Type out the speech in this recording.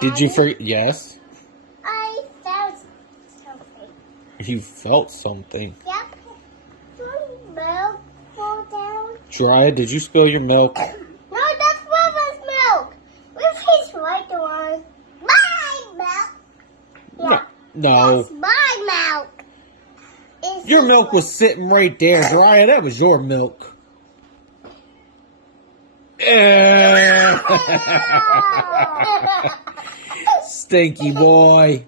Did you forget? Yes. I felt something. You felt something. Yep. Some milk fall down. Jiraiya, did you spill your milk? No, that's Mama's milk. With his right one. My milk. Yeah. No. That's my milk. It's Your his milk one. was sitting right there, Jiraiya. That was your milk. Stinky boy.